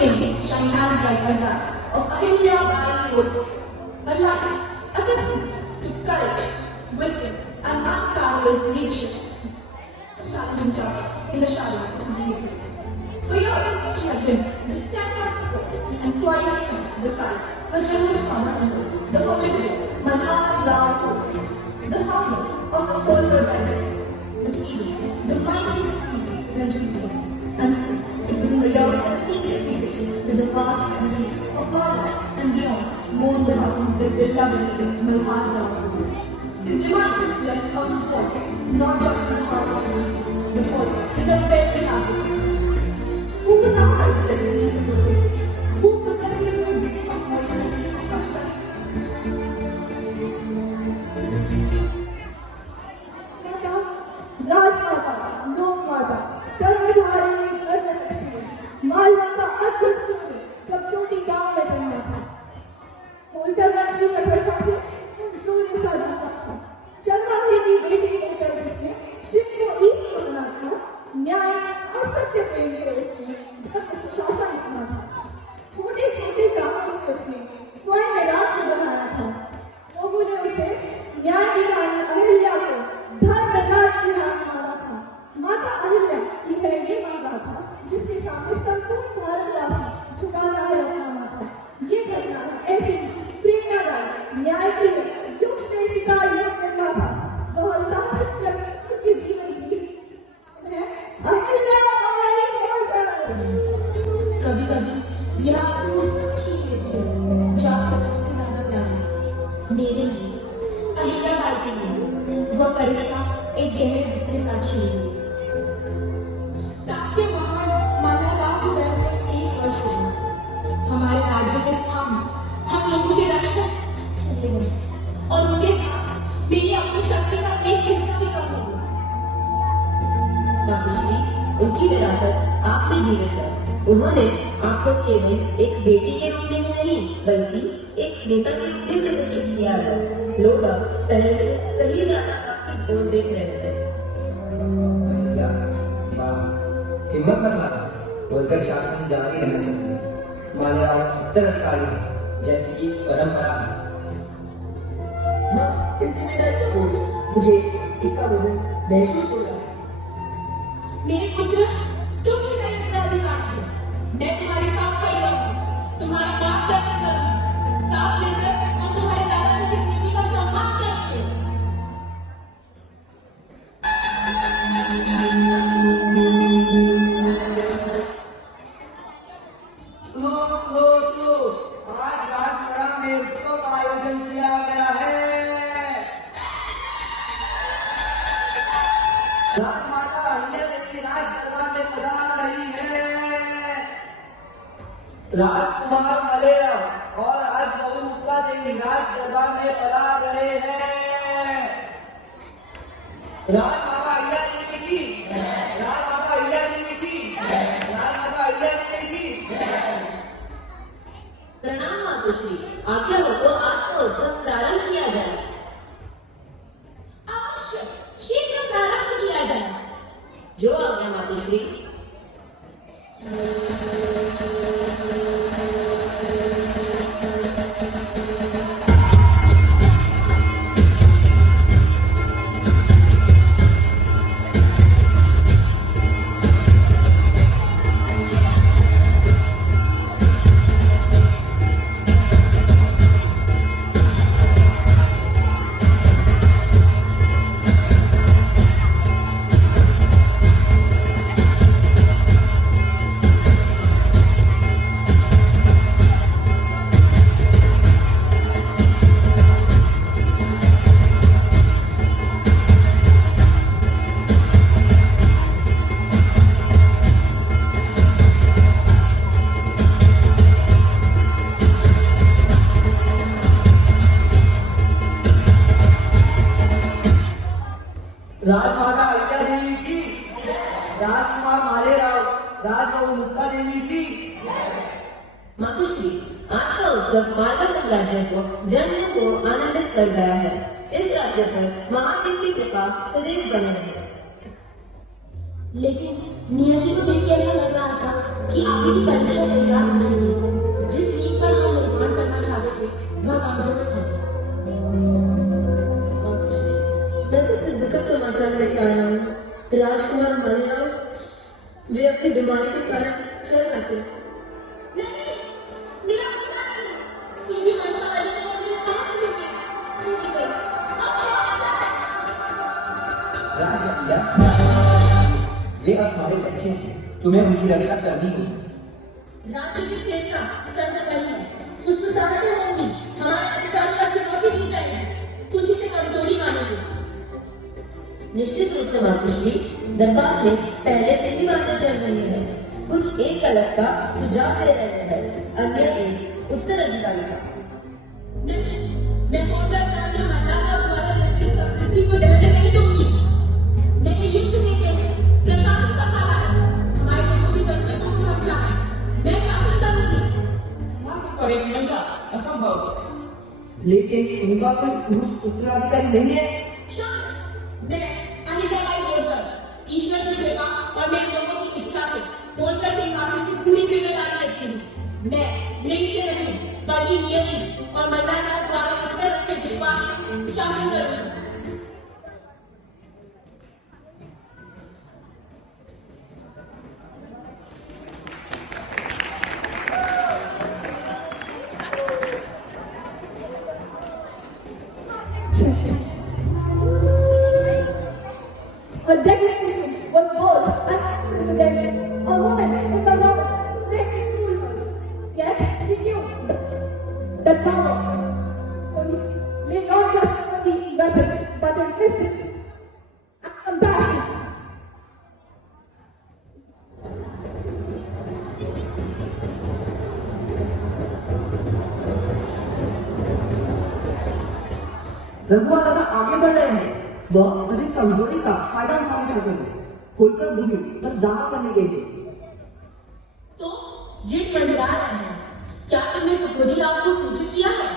names shine as bright as that of Ahilya Bai Holt, her life a testament to courage, wisdom, and unparalleled leadership. Challenging charter in the shadow of many years. For years, she had been the steadfast support and quiet strength beside her remote father-in-law, the formidable Malhar Rao Holt, the founder of the Holkar dynasty. But even the mightiest feats eventually failed. And so, it was in the year 1766 that the vast territories of Mala and beyond mourned the passing of their beloved leader, Malhar Rao Holt. His demise left out of water, not just in the hearts of his people, but also in the very habit of humans. Who could now write the destinies of the city? Who possessed these very beating of mortal and of such kind? राजमाता, लोकमाता, कर्मधारिणी, कर्मलक्ष्मी, मालवा का अद्भुत सूर्य जब छोटी गांव में जन्मा था। होलकर वंश की कठोरता से सूर्य सा जलता था। जन्मा ही की बेटी होकर जिसने शिव को ईश को बना था, न्याय और सत्य प्रेम को उसने धर्म सुशासन अपना था। छोटे छोटे गांवों में उसने स्वयं राज्य बनाया था। लोगों ने उसे न्याय की रानी अहिल्या को धर्मराज की रानी माना था। माता अहिल्या की है ये मांगा था जिसके सामने संपूर्ण भारतवासी झुकाना है अपना माथा। ये घटना है ऐसी प्रेरणादायी, न्यायप्रिय, युग श्रेष्ठता युग निर्मा था। वह साहसिक व्यक्ति के जीवन की है अहिल्या बाई होलकर। कभी कभी यह आंसू सच्ची लेती है जो आपको सबसे ज्यादा प्यार है। मेरे लिए, अहिल्या बाई के लिए वह परीक्षा एक गहरे दुख के साथ शुरू हुई। तात्या महान माला राव को गए हुए 1 वर्ष हो गया। हमारे राज्य के स्थान हम लोगों के रक्षक चले गए और उनके साथ मेरी अपनी शक्ति का एक हिस्सा भी कम हो गया। मातुश्री, उनकी विरासत आप में जीवित है। उन्होंने आपको केवल एक बेटी के रूप में ही नहीं बल्कि एक नेता के रूप में प्रशिक्षित किया है। लोग अब पहले से कहीं ज्यादा आपकी ओर देख रहे हैं। हिम्मत मत हारना, होलकर शासन जारी रहना चाहिए। मालेराव उत्तराधिकारी हैं, जैसे की परंपरा है। माँ, इस जिम्मेदारी का बोझ मुझे इसका वजन महसूस हो रहा है। मेरे पुत्र, तुम ही सही उत्तराधिकारी हो। मैं तुम्हारे साथ खड़ी रहूंगी, तुम्हारा मार्गदर्शन करूंगी। साथ मिलकर हम तुम्हारे दादाजी की स्मृति का सम्मान करेंगे। सुनो सुनो सुनो, आज राजमहल में उत्सव का आयोजन किया गया है। राजमाता अहिल्या देवी राज दरबार में पधार रही है। राजकुमार मलेराव और राजबहू मुक्ता देवी राज दरबार में पधार रहे हैं। राजमाता अहिल्या देवी की, राजमाता अहिल्या देवी की, राजमाता अहिल्या देवी की। प्रणाम मातुश्री, आज्ञा हो तो आज का उत्सव प्रारंभ किया जाए। अवश्य शीघ्र प्रारंभ किया जाए। जो आज्ञा मातुश्री। राजमाता अहिल्या देवी की, राजकुमार मालेराव, राजबहू मुक्ता देवी की। मातुश्री, आज का उत्सव मालवा साम्राज्य को जन को आनंदित कर गया है। इस राज्य पर महादेव की कृपा सदैव बने रहे। लेकिन नियति को देख के ऐसा लग रहा था कि आगे की परीक्षा तैयार रखेगी। जिस नींव पर हम निर्माण करना चाहते थे वह कमजोर थी। मैं सबसे दुखद समाचार लेकर आया हूँ। राजकुमार मलयाव वे अपनी बीमारी के कारण चल न सके। नहीं, मेरा बेटा नहीं। सीधी वंशावली के लिए मैंने तय कर ली थी। चली गई। अब क्या होता है? राजा भैया, वे अब तुम्हारे बच्चे हैं, तुम्हें उनकी रक्षा करनी होगी। राज्य की स्थिरता सर्वोपरि है। फुसफुसाहटें होंगी, हमारे अधिकारों पर चुनौती दी जाएगी। कुछ इसे कमजोरी मानेंगे। निश्चित रूप से मातुश्री, दरबार में पहले से ही बातें चल रही है। कुछ एक अलग का सुझाव दे रहे हैं, अन्य एक उत्तराधिकारी का। नहीं, मैं होकर राज्य मल्लाह द्वारा निर्मित संपत्ति को ढहने नहीं दूंगी। मैंने युद्ध देखे हैं, प्रशासन संभाला है, हमारे लोगों की जरूरतों को समझा है। मैं शासन करूंगी। सिंहासन पर एक महिला असंभव। लेकिन उनका कोई पुरुष उत्तराधिकारी नहीं है। शांत। मैं अहिल्याबाई होलकर, ईश्वर की कृपा और मेरे लोगों की इच्छा से होलकर सिंहासन की पूरी जिम्मेदारी लेती हूँ। मैं लिंग से नहीं बल्कि नियति और मल्लाह द्वारा मुझ पर रखे विश्वास से शासन करूंगी। A declaration was bold and unprecedented. A woman in the moment made rumors. Yet she knew that power only lay not just in the weapons, but in wisdom and compassion. रघुआ दादा आगे बढ़ रहे हैं। वह अधिक कमजोरी का फायदा उठाना चाहते हैं, खुलकर भूमि पर दावा करने के लिए। तो जिन मंडरा रहे हैं, क्या तुमने तुकोजीराव को सूचित किया है?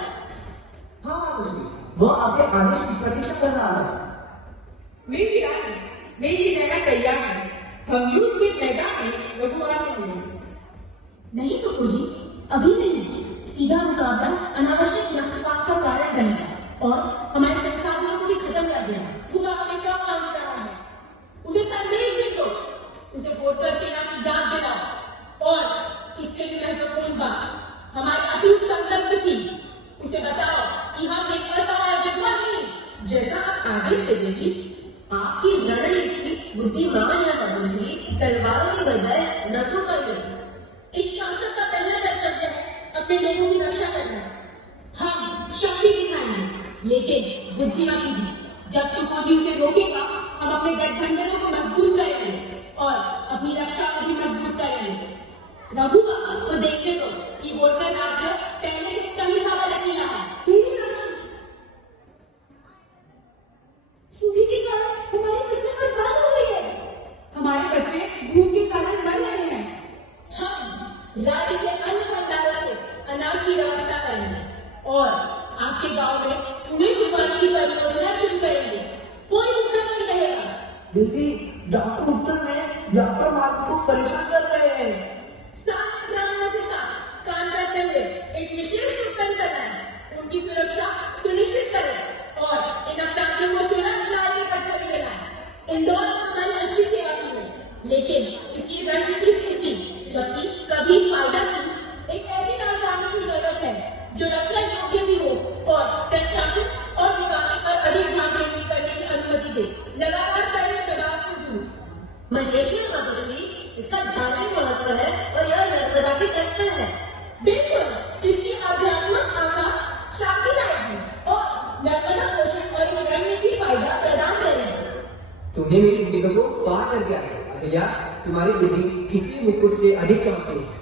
हाँ मातुश्री, वह आपके आदेश की प्रतीक्षा कर रहा है। मेरी रानी, मेरी सेना तैयार है। हम युद्ध के मैदान में रघुआ से मिलेंगे। नहीं तुकोजी, अभी नहीं। सीधा मुकाबला अनावश्यक रक्तपात का कारण बनेगा और हमारे संसाधनों को भी खत्म कर देगा। गुबा हमें कब मांग रहा है? उसे संदेश भेजो, उसे होलकर सेना की याद दिलाओ और इससे भी महत्वपूर्ण बात, हमारे अटूट संकल्प की। उसे बताओ कि हम एक असहाय विधवा नहीं। जैसा आप आदेश दे देंगी। आपकी रणनीति बुद्धिमान है मातुश्री, तलवारों की बजाय नसों का युद्ध। एक शासक का पहला कर्तव्य है अपने लोगों की रक्षा करना। हम शक्ति दिखाएंगे, लेकिन बुद्धिमती भी। जब तुकोजी उसे रोकेगा, हम अपने गठबंधनों को मजबूत करेंगे और अपनी रक्षा को भी मजबूत करेंगे। रघुआ को देखने दो कि होलकर राज्य पहले से कहीं ज्यादा लचीला है। मेरी रानी, सूखे के कारण हमारी फसलें बर्बाद हो गई है। हमारे बच्चे भूख के कारण मर रहे हैं। हम राज्य के अन्य भंडारों से अनाज की व्यवस्था करेंगे और आपके गांव में कुएं खुदवाने की परियोजना शुरू करेंगे। कोई भूखा नहीं रहेगा। देवी, डाकू उत्तर में व्यापार मार्ग को परेशान कर रहे हैं। स्थानीय ग्रामीणों के साथ काम करते हुए एक विशेष उपकरण बनाएं, उनकी सुरक्षा सुनिश्चित करें और इन अपराधियों को तुरंत न्याय के कटोरे में लाएं। इंदौर में हमारी अच्छी सेवा की है, लेकिन इसकी रणनीति स्थिति जबकि कभी फायदा थी, एक ऐसी राजधानी की जरूरत है जो रक्षा योग्य भी हो और प्रशासन और विकास पर अधिक ध्यान केंद्रित करने की अनुमति दे, लगातार सैन्य दबाव से दूर। महेश्वर मातुश्री, इसका धार्मिक महत्व है और यह नर्मदा के तट पर है। बिल्कुल, इसकी आध्यात्मिक आका शांतिदायक है और नर्मदा पोषण और एक रणनीति फायदा प्रदान करेगी। तुमने मेरी उम्मीदों को पार कर दिया है अहिल्या। तुम्हारी बुद्धि किसी भी मुकुट से अधिक चमकती है।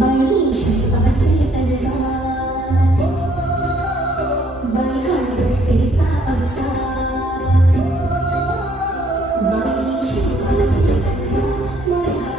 बाई शिवाचे तलवार, बाई हा दुर्गेचा अवतार, बाई शिवाचे तलवार, बाई हा